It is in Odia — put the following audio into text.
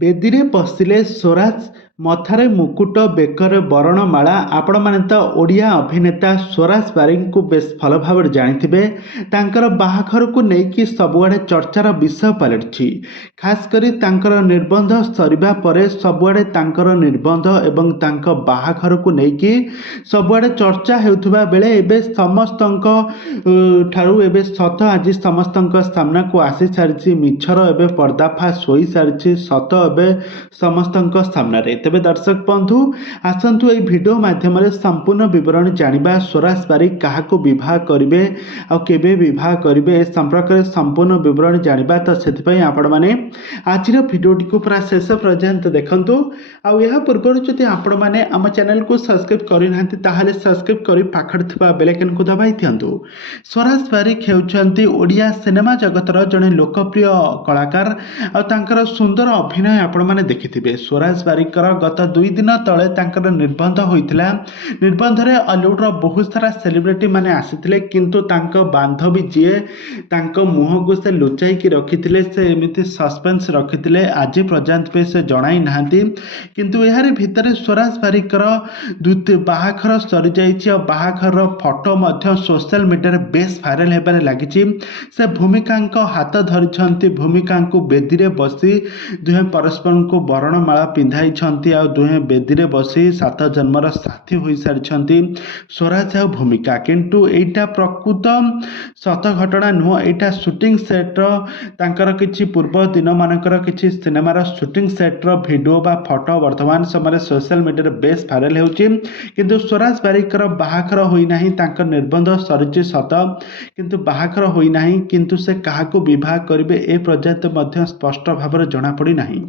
ବେଦିରେ ବସିଲେ ସ୍ୱରାଜ ମଥାରେ ମୁକୁଟ ବେକରେ ବରଣମାଳା। ଆପଣମାନେ ତ ଓଡ଼ିଆ ଅଭିନେତା ସ୍ୱରାଜ ବାରିକଙ୍କୁ ବେଶ ଭଲ ଭାବରେ ଜାଣିଥିବେ। ତାଙ୍କର ବାହାଘରକୁ ନେଇକି ସବୁଆଡ଼େ ଚର୍ଚ୍ଚାର ବିଷୟ ପାଲଟିଛି। ଖାସ କରି ତାଙ୍କର ନିର୍ବନ୍ଧ ସରିବା ପରେ ସବୁଆଡ଼େ ତାଙ୍କର ନିର୍ବନ୍ଧ ଏବଂ ତାଙ୍କ ବାହାଘରକୁ ନେଇକି ସବୁଆଡ଼େ ଚର୍ଚ୍ଚା ହେଉଥିବା ବେଳେ ଏବେ ସମସ୍ତଙ୍କ ଠାରୁ ଏବେ ସତ ଆଜି ସମସ୍ତଙ୍କ ସାମ୍ନାକୁ ଆସିସାରିଛି। ମିଛର ଏବେ ପର୍ଦ୍ଦାଫାଶ ହୋଇସାରିଛି। ସତ ଏବେ ସମସ୍ତଙ୍କ ସାମ୍ନାରେ। ତେବେ ଦର୍ଶକ ବନ୍ଧୁ ଆସନ୍ତୁ ଏହି ଭିଡ଼ିଓ ମାଧ୍ୟମରେ ସମ୍ପୂର୍ଣ୍ଣ ବିବରଣୀ ଜାଣିବା। ସ୍ୱରାଜ ବାରିକ କାହାକୁ ବିବାହ କରିବେ ଆଉ କେବେ ବିବାହ କରିବେ ଏ ସମ୍ପର୍କରେ ସମ୍ପୂର୍ଣ୍ଣ ବିବରଣୀ ଜାଣିବା। ତ ସେଥିପାଇଁ ଆପଣମାନେ ଆଜିର ଭିଡ଼ିଓଟିକୁ ପୁରା ଶେଷ ପର୍ଯ୍ୟନ୍ତ ଦେଖନ୍ତୁ। ଆଉ ଏହା ପୂର୍ବରୁ ଯଦି ଆପଣମାନେ ଆମ ଚ୍ୟାନେଲକୁ ସବସ୍କ୍ରାଇବ୍ କରିନାହାନ୍ତି ତାହେଲେ ସବସ୍କ୍ରାଇବ୍ କରି ପାଖରେ ଥିବା ବେଲ୍ ଆଇକନକୁ ଦବାଇ ଦିଅନ୍ତୁ। ସ୍ୱରାଜ ବାରିକ ହେଉଛନ୍ତି ଓଡ଼ିଆ ସିନେମା ଜଗତର ଜଣେ ଲୋକପ୍ରିୟ କଳାକାର ଆଉ ତାଙ୍କର ସୁନ୍ଦର ଅଭିନୟ ଆପଣମାନେ ଦେଖିଥିବେ। ସ୍ୱରାଜ ବାରିକଙ୍କର ଗତ 2 ଦିନ ତଳେ ତାଙ୍କର ନିର୍ବନ୍ଧ ହୋଇଥିଲା। ନିର୍ବନ୍ଧରେ ଅଲିଉଡ଼ର ବହୁତ ସାରା ସେଲିବ୍ରିଟି ମାନେ ଆସିଥିଲେ, କିନ୍ତୁ ତାଙ୍କ ବାନ୍ଧବୀ ଯିଏ ତାଙ୍କ ମୁହଁକୁ ସେ ଲୁଚାଇକି ରଖିଥିଲେ, ସେ ଏମିତି ସସ୍ପେନ୍ସ ରଖିଥିଲେ ଆଜି ପର୍ଯ୍ୟନ୍ତ ବି ସେ ଜଣାଇ ନାହାନ୍ତି। କିନ୍ତୁ ଏହାରି ଭିତରେ ସ୍ୱରାଜ ବାରିକଙ୍କର ବାହାଘର ସରିଯାଇଛି ଆଉ ବାହାଘରର ଫଟୋ ମଧ୍ୟ ସୋସିଆଲ ମିଡ଼ିଆରେ ବେଶ ଭାଇରାଲ ହେବାରେ ଲାଗିଛି। ସେ ଭୂମିକାଙ୍କ ହାତ ଧରିଛନ୍ତି। ଭୂମିକାଙ୍କୁ ବେଦିରେ ବସି ଦୁହେଁ ପରସ୍ପରଙ୍କୁ ବରଣମାଳା ପିନ୍ଧାଇଛନ୍ତି ଆଉ ଦୁହେଁ ବେଦିରେ ବସି 7 ଜନ୍ମର ସାଥୀ ହୋଇସାରିଛନ୍ତି ସ୍ୱରାଜ ଆଉ ଭୂମିକା। କିନ୍ତୁ ଏଇଟା ପ୍ରକୃତ ସତ ଘଟଣା ନୁହଁ। ଏଇଟା ସୁଟିଂ ସେଟ୍ର ତାଙ୍କର କିଛି ପୂର୍ବ ଦିନମାନଙ୍କର କିଛି ସିନେମାର ସୁଟିଂ ସେଟ୍ର ଭିଡ଼ିଓ ବା ଫଟୋ ବର୍ତ୍ତମାନ ସମୟରେ ସୋସିଆଲ ମିଡ଼ିଆରେ ବେଶ ଭାଇରାଲ ହେଉଛି। କିନ୍ତୁ ସ୍ୱରାଜ ବାରିକଙ୍କର ବାହାଘର ହୋଇନାହିଁ। ତାଙ୍କ ନିର୍ବନ୍ଧ ସରିଛି ସତ, କିନ୍ତୁ ବାହାଘର ହୋଇନାହିଁ। କିନ୍ତୁ ସେ କାହାକୁ ବିବାହ କରିବେ ଏ ପର୍ଯ୍ୟନ୍ତ ମଧ୍ୟ ସ୍ପଷ୍ଟ ଭାବରେ ଜଣାପଡ଼ି ନାହିଁ।